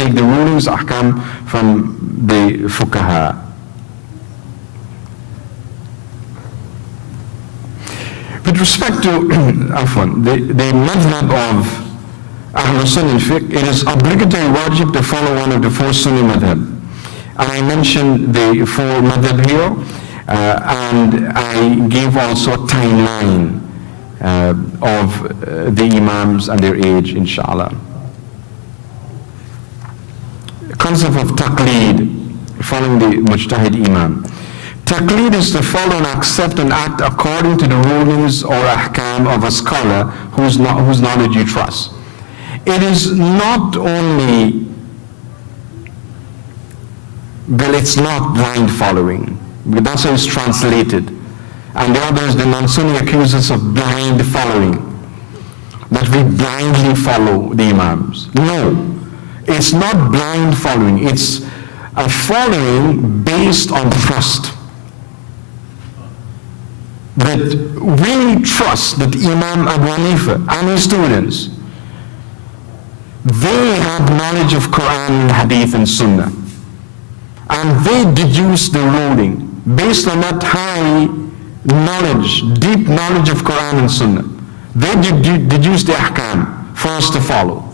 take the rulings, ahkam, from the fuqaha. With respect to the madhab of Ahl Sunnah al-Fiqh, it is obligatory wajib to follow one of the four Sunni madhab. And I mentioned the four madhab here, and I gave also a timeline of the imams and their age, inshallah. Concept of taqleed, following the mujtahid imam. Taqleed is to follow and accept and act according to the rulings or ahkam of a scholar whose knowledge you trust. It is not only, well, it's not blind following. That's how it's translated. And the others, the non-Sunni, accuse us of blind following, that we blindly follow the imams. No, it's not blind following. It's a following based on trust. That we trust that Imam Abu Hanifa and his students, they have knowledge of Quran, Hadith and Sunnah. And they deduce the ruling based on that high knowledge, deep knowledge of Quran and Sunnah. They deduce the ahkam for us to follow.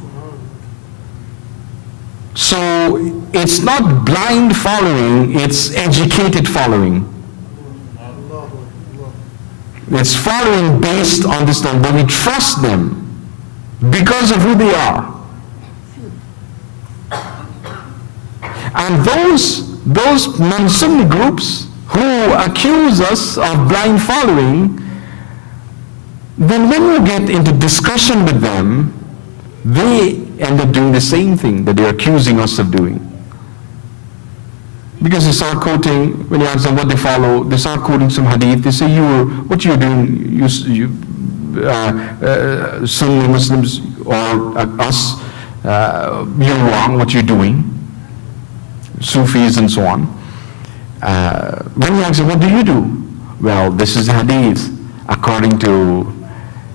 So it's not blind following, it's educated following. It's following based on this knowledge, but we trust them because of who they are. And those non-Sunni groups who accuse us of blind following, then when we get into discussion with them, they end up doing the same thing that they're accusing us of doing. Because they start quoting, when you ask them what they follow, they start quoting some hadith, they say, what you're doing, Sunni Muslims or us, you're wrong, what you're doing. Sufis and so on. When you ask them, what do you do? Well, this is hadith according to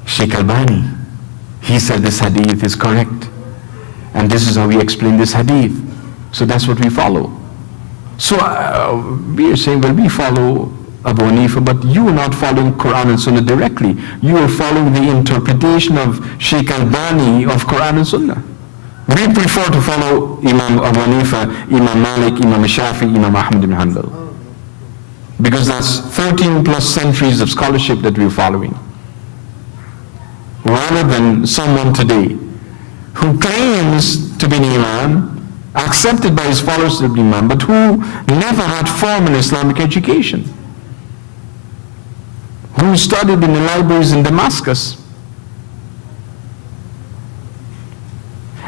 Shaykh Albani. He said this hadith is correct. And this is how we explain this hadith. So that's what we follow. So we are saying, well, we follow Abu Hanifa, but you are not following Quran and Sunnah directly. You are following the interpretation of Shaykh Albani of Quran and Sunnah. We prefer to follow Imam Abu Hanifa, Imam Malik, Imam Shafi, Imam Ahmad ibn Hanbal. Because that's 13 plus centuries of scholarship that we're following. Rather than someone today who claims to be an imam, accepted by his followers to be imam, but who never had formal Islamic education, who studied in the libraries in Damascus,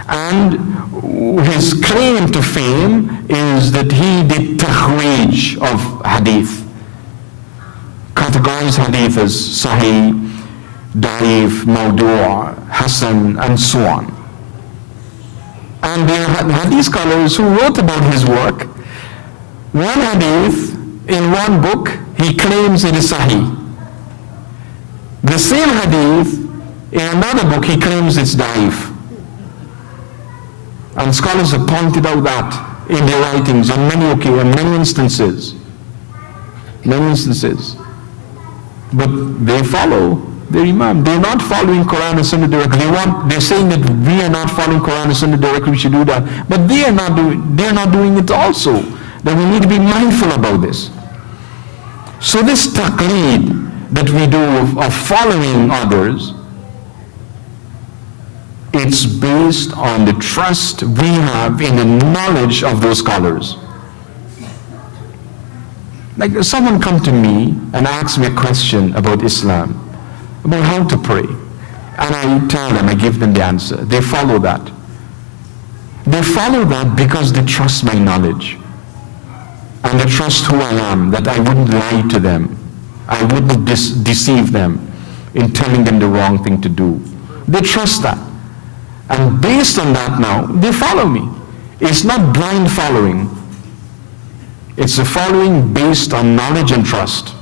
and his claim to fame is that he did takhrij of hadith, categorized hadith as sahih, da'if, mawdu', hasan, and so on. And there are hadith scholars who wrote about his work. One hadith in one book, he claims it is sahih. The same hadith in another book, he claims it's da'if. And scholars have pointed out that in their writings on many occasions, many instances. But they follow their imam. They're not following Quran and Sunnah directly. They're saying that we are not following Quran and Sunnah directly, we should do that. But they're not doing it also. That we need to be mindful about this. So this taqleed that we do of following others, it's based on the trust we have in the knowledge of those scholars. Like someone come to me and ask me a question about Islam, about how to pray. And I tell them, I give them the answer. They follow that. They follow that because they trust my knowledge. And they trust who I am, that I wouldn't lie to them. I wouldn't deceive them in telling them the wrong thing to do. They trust that. And based on that now, they follow me. It's not blind following. It's a following based on knowledge and trust.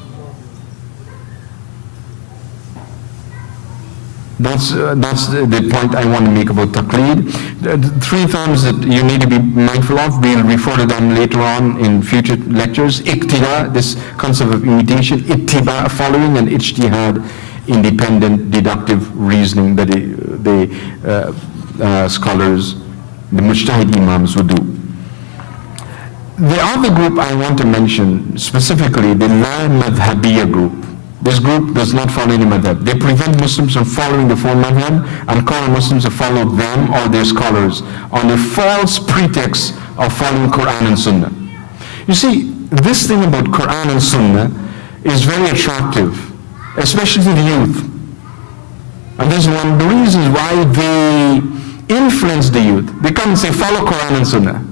That's the point I want to make about taqleed. The three terms that you need to be mindful of, we'll refer to them later on in future lectures. Iqtida, this concept of imitation, ittiba, following, and ijtihad, independent, deductive reasoning that the scholars, the mujtahid imams would do. The other group I want to mention, specifically the la-madhabiyya group. This group does not follow any madhab. They prevent Muslims from following the four madhab and call Muslims to follow them or their scholars on the false pretext of following Quran and Sunnah. You see, this thing about Quran and Sunnah is very attractive, especially to the youth. And this is one of the reasons why they influence the youth. They come and say, follow Quran and Sunnah.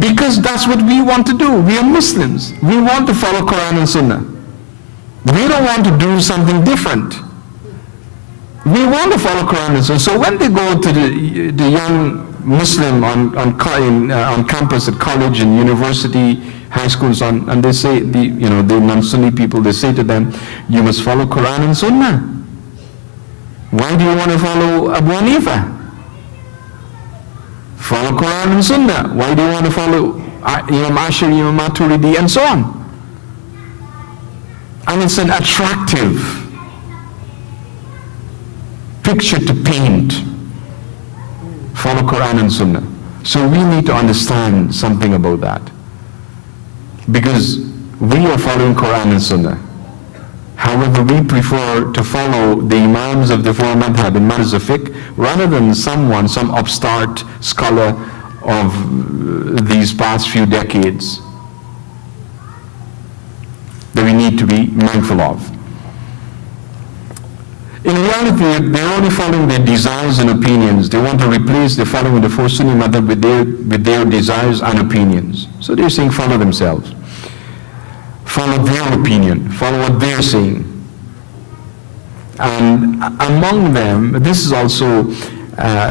Because that's what we want to do. We are Muslims. We want to follow Quran and Sunnah. We don't want to do something different. We want to follow Quran and Sunnah. So when they go to the young Muslim on campus at college and university, high schools, and they say, the non-Sunni people, they say to them, you must follow Quran and Sunnah. Why do you want to follow Abu Hanifa? Follow Quran and Sunnah. Why do you want to follow Imam Ashari, Imam Maturidi, and so on? And it's an attractive picture to paint. Follow Quran and Sunnah. So we need to understand something about that. Because we are following Quran and Sunnah. However, we prefer to follow the imams of the four madhab in matters of fiqh rather than some upstart scholar of these past few decades that we need to be mindful of. In reality, they're only following their desires and opinions. They want to replace the following the four Sunni madhab with their desires and opinions. So they're saying follow themselves. Follow their opinion, follow what they're saying. And among them, this is also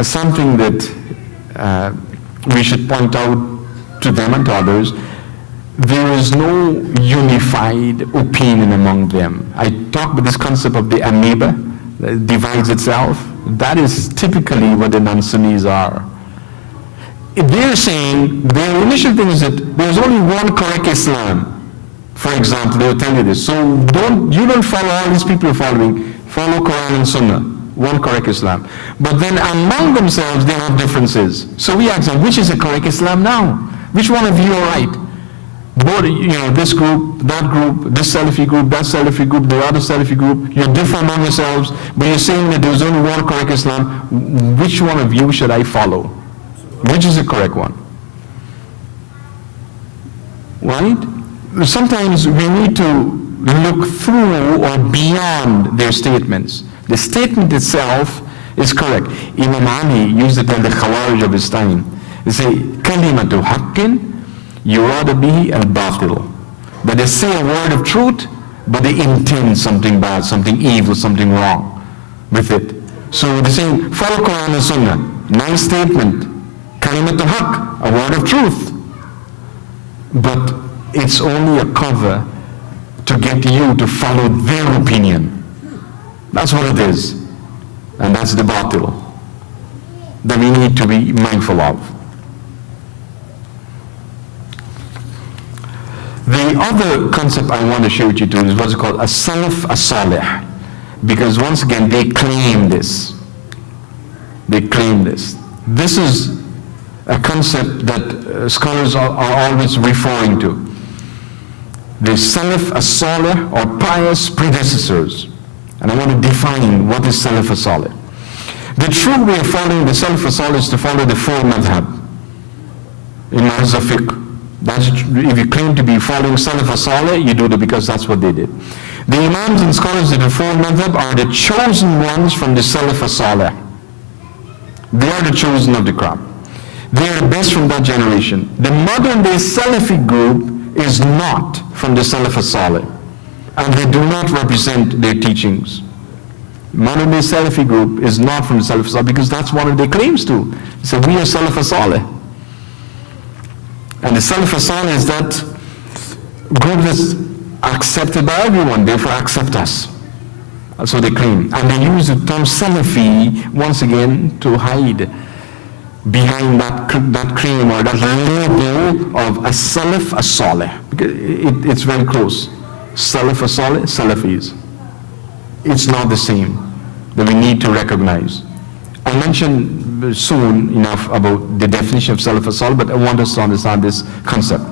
something that we should point out to them and to others. There is no unified opinion among them. I talk about this concept of the amoeba that divides itself. That is typically what the non-Sunnis are. They're saying, their initial thing is that there's only one correct Islam. For example, they will tell you this. So you don't follow all these people you're following. Follow Quran and Sunnah, one correct Islam. But then among themselves, they have differences. So we ask them, which is the correct Islam now? Which one of you are right? Both, this group, that group, this Salafi group, that Salafi group, the other Salafi group, you're different among yourselves, but you're saying that there's only one correct Islam. Which one of you should I follow? Which is the correct one? Right? Sometimes we need to look through or beyond their statements. The statement itself is correct. Imam Ali used it in the Khawarij of his time. They say, kalimatu haqqin yurada bihi al-batil. That they say a word of truth, but they intend something bad, something evil, something wrong with it. So they're saying, follow Quran and Sunnah. Nice statement. Kalimatu haqq, a word of truth. But it's only a cover to get you to follow their opinion. That's what it is. And that's the batil that we need to be mindful of. The other concept I want to share with you too is what's called a salaf as-salih. Because once again, they claim this. They claim this. This is a concept that scholars are always referring to. The Salaf as-Salih, or pious predecessors. And I want to define what is Salaf as-Salih. The true way of following the Salaf as-Salih is to follow the four madhab in matters of fiqh. If you claim to be following Salaf as-Salih, you do it because that's what they did. The imams and scholars of the four madhab are the chosen ones from the Salaf as-Salih. They are the chosen of the crop. They are the best from that generation. The modern day Salafi group is not from the Salaf as-Salih, and they do not represent their teachings. Modern day Salafi group is not from the Salaf as-Salih because that's one of their claims to. So we are Salaf as-Salih. And the Salaf as-Salih is that group that's accepted by everyone, therefore accept us. So they claim. And they use the term Salafi once again to hide behind that claim or that label of a Salaf, a Saleh. Because it's very close. Salaf, a Saleh, Salafis. It's not the same that we need to recognize. I'll mention soon enough about the definition of Salaf, a Saleh, but I want us to understand this concept.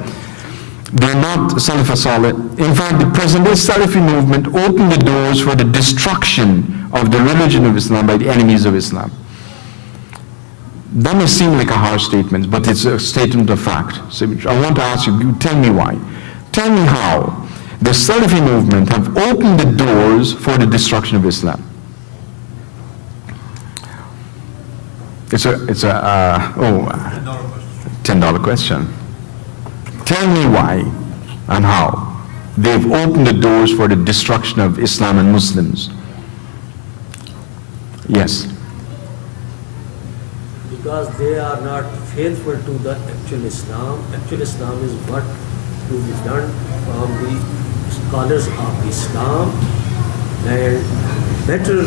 They're not Salaf Saleh. In fact, the present-day Salafi movement opened the doors for the destruction of the religion of Islam by the enemies of Islam. That may seem like a harsh statement, but it's a statement of fact. So I want to ask you, tell me why. Tell me how the Salafi movement have opened the doors for the destruction of Islam. It's a $10 question. Tell me why and how they've opened the doors for the destruction of Islam and Muslims. Yes. Because they are not faithful to the actual Islam. Actual Islam is what to be done from the scholars of Islam, and better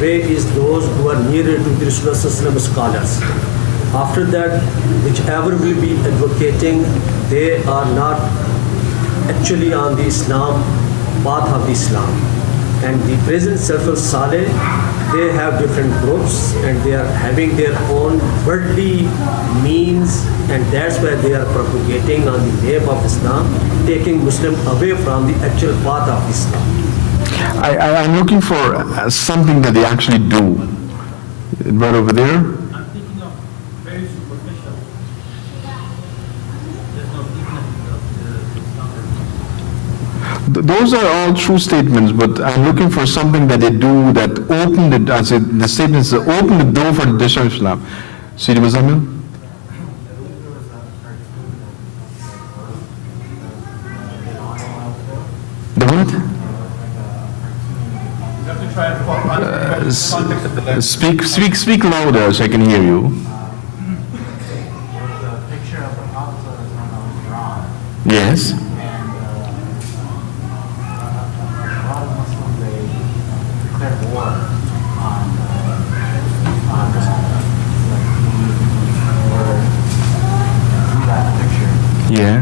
way is those who are nearer to the Rasulullah scholars. After that, whichever will be advocating, they are not actually on the Islam, path of the Islam. And the present Salaf Saleh, they have different groups and they are having their own worldly means, and that's why they are propagating on the name of Islam, taking Muslim away from the actual path of Islam. I'm looking for something that they actually do. Right over there. I'm thinking of very superficial. There's no deepness of the Those are all true statements, but I'm looking for something that they do that open the, as it, the statements that open the door for the destruction of Islam. Sidi Muzammil? The what? Speak louder so I can hear you. There was a picture of the Prophet drawn. Yes. And a lot of Muslims, they declared war on Muslims. Like, or through that picture. Yeah.